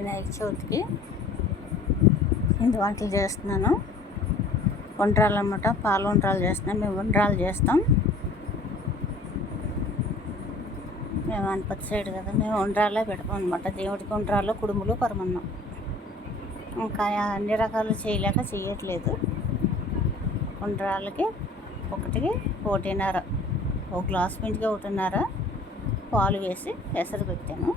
వినాయక చవితికి ఇంటి వంటలు చేస్తున్నాను. వంటరాలు అనమాట పాల వంటరాలు చేస్తున్నాను మేము వంటరాలు చేస్తాం. మేము అనపతి సైడ్ కదా మేము వంటరాలే పెడతాం అనమాట దేవుడికి వంటరాలు కుడుములు పరమన్నం. ఇంకా అన్ని రకాలు చేయలేక చేయట్లేదు. వంటరాలకి ఒకటికి ఒకటిన్నర ఒక గ్లాస్ పిండికి ఒకటిన్నర పాలు వేసి ఎసరు పెట్టాను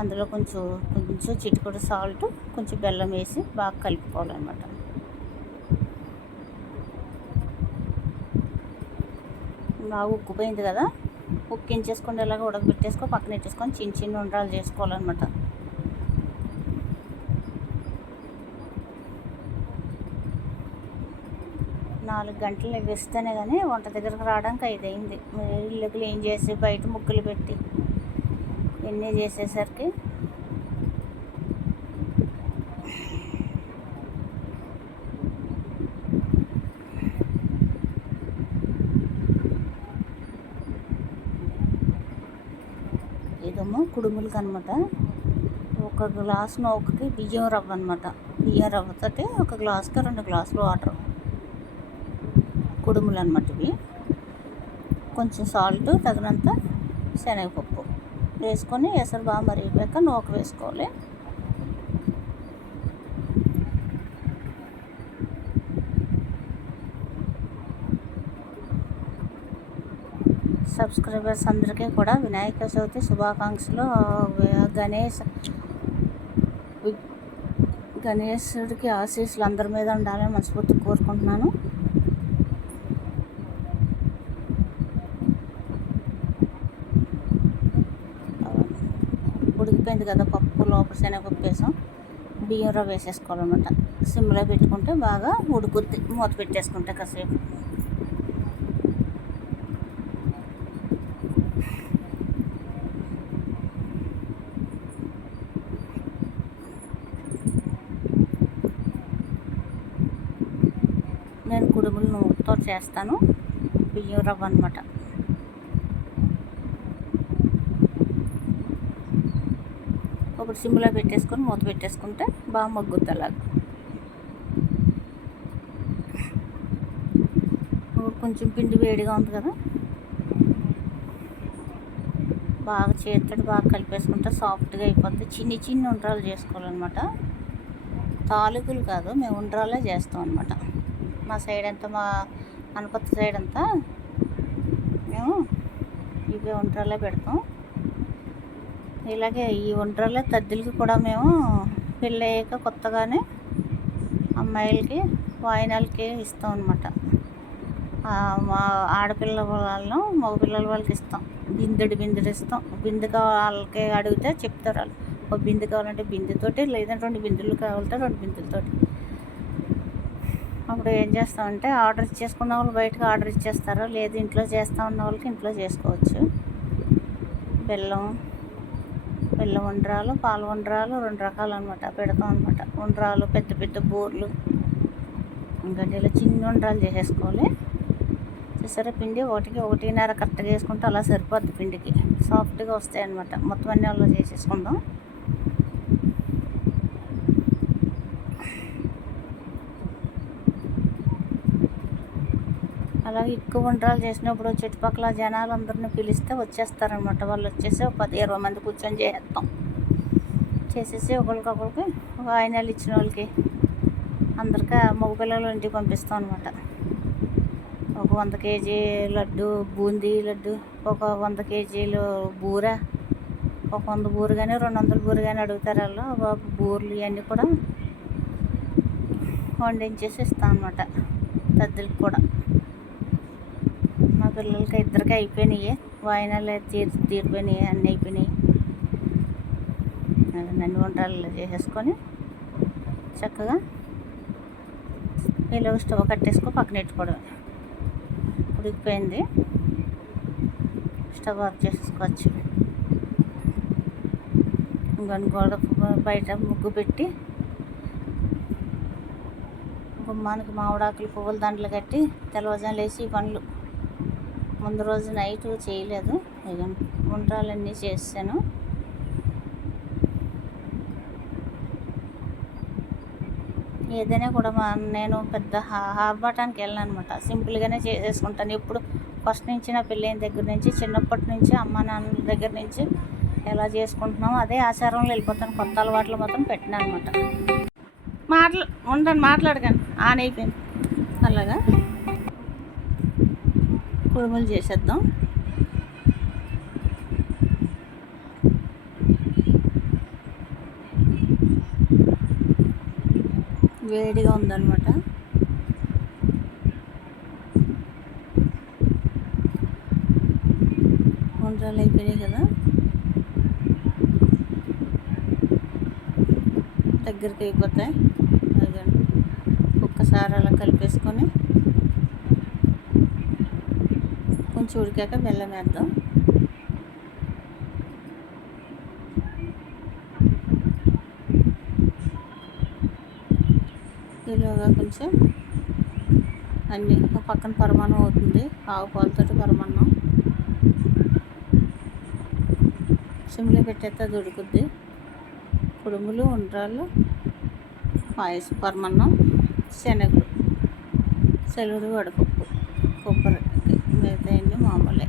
అందులో కొంచెం కొంచెం చిటికొడు సాల్ట్ కొంచెం బెల్లం వేసి బాగా కలుపుకోవాలన్నమాట. బాగా ఉక్కుపోయింది కదా? ఉక్కించేసుకుని ఇలాగ ఉడకబెట్టేసుకో పక్కన పెట్టేసుకొని చిన్న చిన్న ఉండ్రాలు చేసుకోవాలన్నమాట. నాలుగు గంటలు వేస్తేనే కానీ వంట దగ్గరకు రావడానికి ఐదు అయింది ఇల్లు క్లీన్ చేసి బయట ముగ్గులు పెట్టి ఇవన్నీ చేసేసరికి. ఇదేమో కుడుములకి అనమాట ఒక గ్లాస్ నౌకకి బియ్యం రవ్వ అనమాట బియ్యం రవ్వతోటి ఒక గ్లాస్కి రెండు గ్లాసులు వాటర్. కుడుములు అనమాట ఇవి. కొంచెం సాల్ట్ తగినంత శనగపప్పు. వేసుకొని ఎసరు బాగా మరిగిపోయాక నూక వేసుకోవాలి. సబ్స్క్రైబర్స్ అందరికీ కూడా వినాయక చవితి శుభాకాంక్షలు. గణేష్ గణేశుడికి ఆశీస్సులు అందరి మీద ఉండాలని మనస్ఫూర్తి కోరుకుంటున్నాను. ఉడికిపోయింది కదా పప్పు లోపల శనగపప్పు వేసాం. బియ్యం రవ్వ వేసేసుకోవాలన్నమాట. సిమ్లో పెట్టుకుంటే బాగా ఉడుకుద్ది. మూత పెట్టేసుకుంటే కాసేపు. నేను కుడుములు నూనెతో చేస్తాను. బియ్యం రవ్వ అనమాట ఇప్పుడు సిమ్లో పెట్టేసుకొని మూత పెట్టేసుకుంటే బాగా మగ్గుద్ది అలాగా. కొంచెం పిండి వేడిగా ఉంది కదా. బాగా చేతితో బాగా కలిపేసుకుంటే సాఫ్ట్గా అయిపోతుంది చిన్ని చిన్ని ఉండ్రాలు చేసుకోవాలన్నమాట. తాలూకులు కాదు మేము ఉండ్రాలే చేస్తాం అనమాట మా సైడ్ అంతా మా అనపత్తి సైడ్ అంతా మేము ఇవే ఉండ్రాలే పెడతాం. ఇలాగే ఈ ఒంటరిలో తద్దులకి కూడా మేము పెళ్ళయ్యాక కొత్తగానే అమ్మాయిలకి వాయినాలకి ఇస్తాం అనమాట మా ఆడపిల్ల వాళ్ళను మగపిల్లల వాళ్ళకి ఇస్తాం. బిందెడు బిందెడు ఇస్తాం. బిందె వాళ్ళకి అడిగితే చెప్తారు వాళ్ళు. ఒక బిందె కావాలంటే బిందెతోటి లేదంటే రెండు బిందెలు కావాలంటే రెండు బిందెలతోటి అప్పుడు ఏం చేస్తామంటే ఆర్డర్ ఇచ్చేసుకున్న వాళ్ళు బయటకు ఆర్డర్ ఇచ్చేస్తారు? లేదు ఇంట్లో చేస్తా ఉన్న వాళ్ళకి ఇంట్లో చేసుకోవచ్చు. బెల్లం పిల్ల ఉండ్రాలు పాల ఉండ్రాలు రెండు రకాలు అనమాట పెడతాం అనమాట ఉండ్రాలు పెద్ద పెద్ద బోర్లు. ఇంకా ఇలా చిన్న ఉండ్రాలు చేసేసుకోవాలి. చూసారా పిండి ఒకటికి ఒకటిన్నర కరెక్ట్గా వేసుకుంటే అలా సరిపోద్ది పిండికి. సాఫ్ట్గా వస్తాయి అనమాట మొత్తం అన్ని అలా చేసేసుకుందాం. అలాగే ఎక్కువ వంటలు చేసినప్పుడు చుట్టుపక్కల జనాలు అందరిని పిలిస్తే వచ్చేస్తారనమాట వాళ్ళు వచ్చేసి ఒక పది ఇరవై మంది కూర్చొని చేస్తాం చేసేసి ఒకరికొకరికి వాయినాలు ఇచ్చిన వాళ్ళకి అందరికీ మగపిల్లలు ఇంటికి పంపిస్తాం అనమాట ఒక వంద కేజీ లడ్డు బూందీ లడ్డు ఒక వంద కేజీలు బూర ఒక వంద బూర కానీ రెండు వందల బూర కానీ అడుగుతారు వాళ్ళు. ఒక బూరెలు ఇవన్నీ కూడా వండించేసి ఇస్తాం అనమాట పెద్దలకు కూడా. పిల్లలకి ఇద్దరికి అయిపోయినాయి. వాయినాలు తీర్ తీరిపోయినాయి అన్నీ అయిపోయినాయి. నన్ను వంటలు చేసేసుకొని చక్కగా ఇలా స్టవ్ కట్టేసుకో పక్కన పెట్టుకోవడమే. ఉడికిపోయింది. స్టవ్ ఆఫ్ చేసుకోవచ్చు ఇంకొని గోడ బయట ముగ్గు పెట్టి గుమ్మానికి మామిడాకులు పువ్వుల దండలు కట్టి తెల్లవజాలు వేసి పనులు ముందు రోజు నైట్ చేయలేదు. ఇక వంటలన్నీ ఏదైనా కూడా మా నేను పెద్ద హార్బాటానికి వెళ్ళాను అనమాట సింపుల్గానే చేసేసుకుంటాను. ఎప్పుడు ఫస్ట్ నుంచి నా పెళ్ళైన దగ్గర నుంచి చిన్నప్పటి నుంచి అమ్మ నాన్నల దగ్గర నుంచి ఎలా చేసుకుంటున్నామో అదే ఆచారంలో వెళ్ళిపోతాను. కొత్త అలవాట్లు మాత్రం పెట్టినా అనమాట మాట్లా ఉండను మాట్లాడగాను ఆన్ అయిపోయింది. అలాగా? కుడుములు చేసేద్దాం. వేడిగా ఉందన్నమాట. ఉండాలి అయిపోయినాయి కదా. దగ్గరికి అయిపోతాయి. అదండి ఒక్కసారి అలా కలిపేసుకొని కొంచెం ఉడికాక బెల్లం వేద్దాం. ఈలోగా కొంచెం అన్నీ ఒక పక్కన పరమాణం అవుతుంది. ఆవు పాలతోటి పరమాన్నం. సిమ్లో పెట్టేస్తే అది ఉడుకుద్ది. కుడుములు ఉండ్రాళ్ళు పాయసం పరమాన్నం శనగలు. సెలవుడు వడపప్పు. మిగతా మామూలే.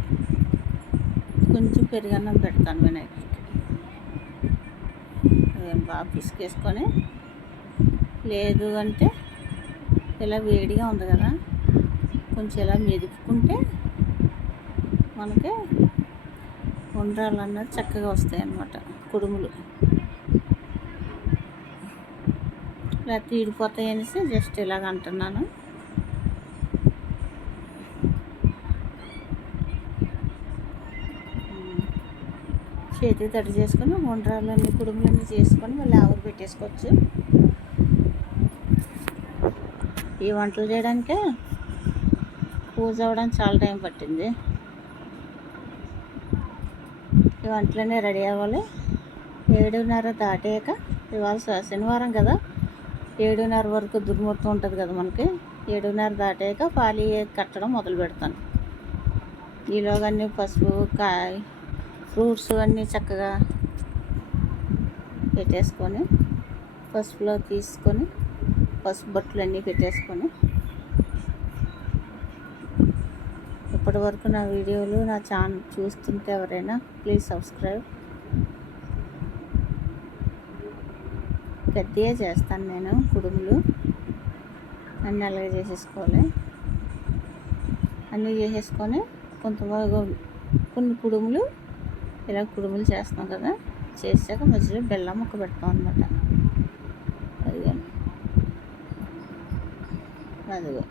కొంచెం పెరుగన్నం పెడతాను వినాయకుడికి. బాగా పిసికేసుకొని లేదు అంటే ఇలా వేడిగా ఉంది కదా కొంచెం ఇలా మెదుపుకుంటే మనకి ఉండ్రాలు అన్నది చక్కగా వస్తాయి అన్నమాట కుడుములు. లేకపోతే ఈడిపోతాయి అనేసి జస్ట్ ఇలాగ అంటున్నాను. చేతికి తడి చేసుకొని ఉండ్రాలన్నీ కుడుములన్నీ చేసుకొని మళ్ళీ ఆవిరి పెట్టేసుకోవచ్చు. ఈ వంటలు చేయడానికే పూజ అవ్వడానికి చాలా టైం పట్టింది. ఈ వంటలన్నీ రెడీ అవ్వాలి. ఏడున్నర దాటాక ఇవాళ శనివారం కదా ఏడున్నర వరకు దుర్ముహూర్తం ఉంటుంది కదా మనకి. ఏడున్నర దాటాక పాలి కట్టడం మొదలు పెడతాను. ఈలోగా అన్నీ పసుపు కాయ ఫ్రూట్స్ అన్నీ చక్కగా పెట్టేసుకొని పసుపులో తీసుకొని పసుపు బట్టలు అన్నీ పెట్టేసుకొని. ఇప్పటి వరకు నా వీడియోలు నా ఛానల్ చూస్తుంటే ఎవరైనా ప్లీజ్ సబ్స్క్రైబ్ పెద్దగా చేస్తాను నేను కుడుములు. అన్నీ అలాగే చేసేసుకోవాలి. అన్నీ చేసేసుకొని కొంత కొన్ని కుడుములు ఇలా కుడుములు చేస్తాం కదా చేసాక మధ్యలో బెల్లం ముక్క పెడతాం అనమాట అదిగో. అదిగో.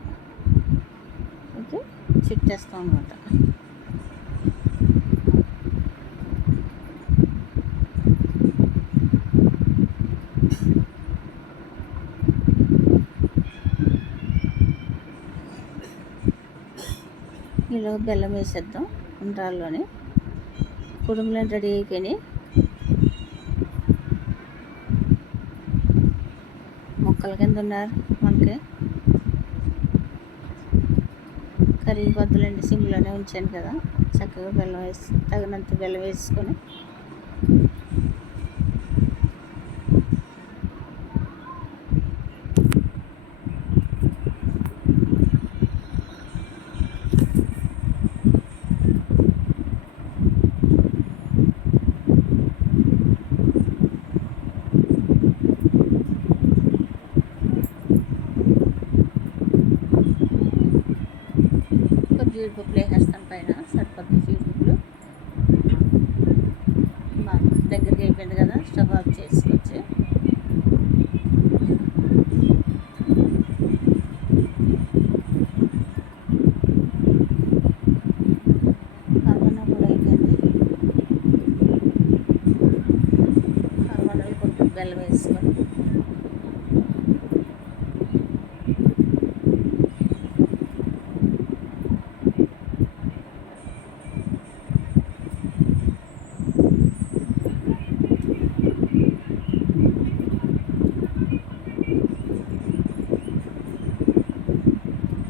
ఓకే చుట్టేస్తాం అనమాట ఇలా బెల్లం వేసేద్దాం ఉండ్రాల్లోనే. కుడుములు రెడీ అయిపోయినాయి. మొక్కల కింద ఉన్నారు మనకి. కరిగిపోద్దులండి సిమ్లోనే ఉంచాను కదా. చక్కగా బెల్లం వేసి తగినంత బెల్లం వేసుకొని ఒక జీడిపప్పులు వేసేస్తాను పైన సరిపోద్ది జీడిపప్పులు. బాగా దగ్గరికి అయిపోయింది కదా స్టవ్ ఆఫ్ చేసుకొచ్చి. కర్మన కూడా బెల్లం వేసుకొని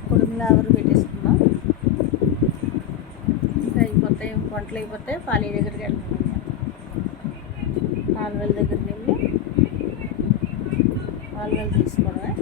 కుడుములు ఆవిరి పెట్టేసుకుందాం ఇంకా అయిపోతాయి వంటలు అయిపోతే పాలి దగ్గరికి వెళ్తాం కాలువల దగ్గరికి వెళ్ళి కాలువలు తీసుకోవడమే.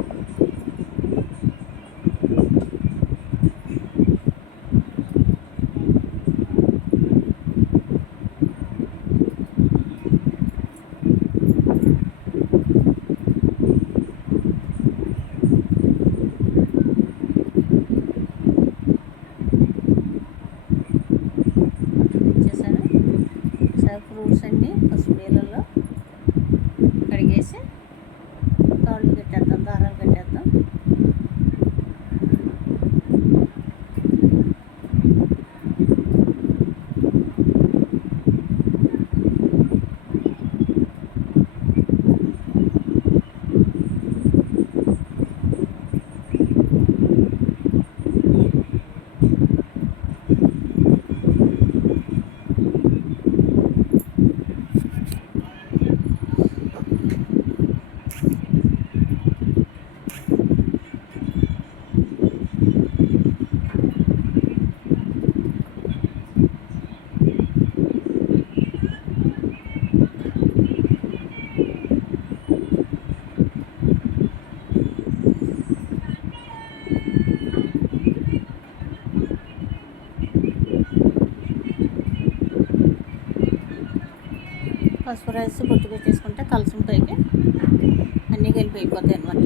పసుపు రైస్ గుర్తు పెట్టేసుకుంటే కలసం పైకి అన్నీ కలిపి అయిపోతాయి అనమాట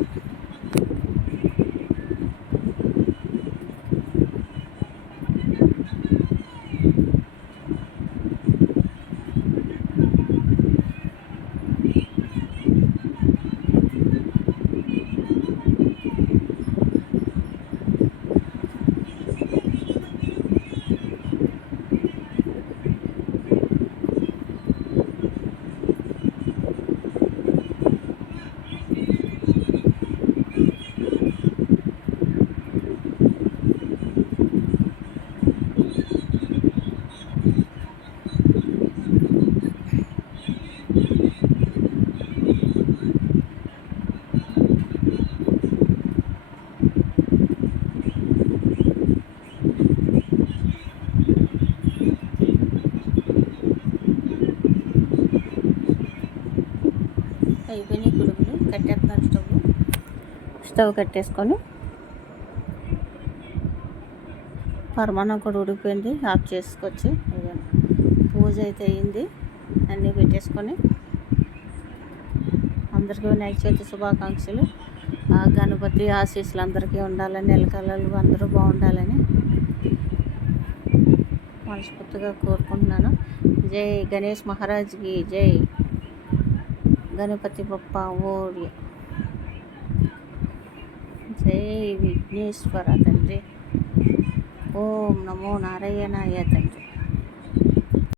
అయిపోయినాయి కుడుములు కట్టేస్తాను స్టవ్. స్టవ్ కట్టేసుకొని పరమాణం కూడా ఉడికిపోయింది. ఆఫ్ చేసుకొచ్చి పూజ అయితే అయింది. అన్నీ పెట్టేసుకొని అందరికీ వినాయక చవితి శుభాకాంక్షలు. ఆ గణపతి ఆశీస్సులు అందరికీ ఉండాలని ఎలకలలు అందరూ బాగుండాలని మనస్ఫూర్తిగా కోరుకుంటున్నాను. జై గణేష్ మహారాజ్కి జై. గణపతి బొప్ప ఓడి జై విఘ్నేశ్వర తండ్రి. ఓం నమో నారాయణాయ తండ్రి.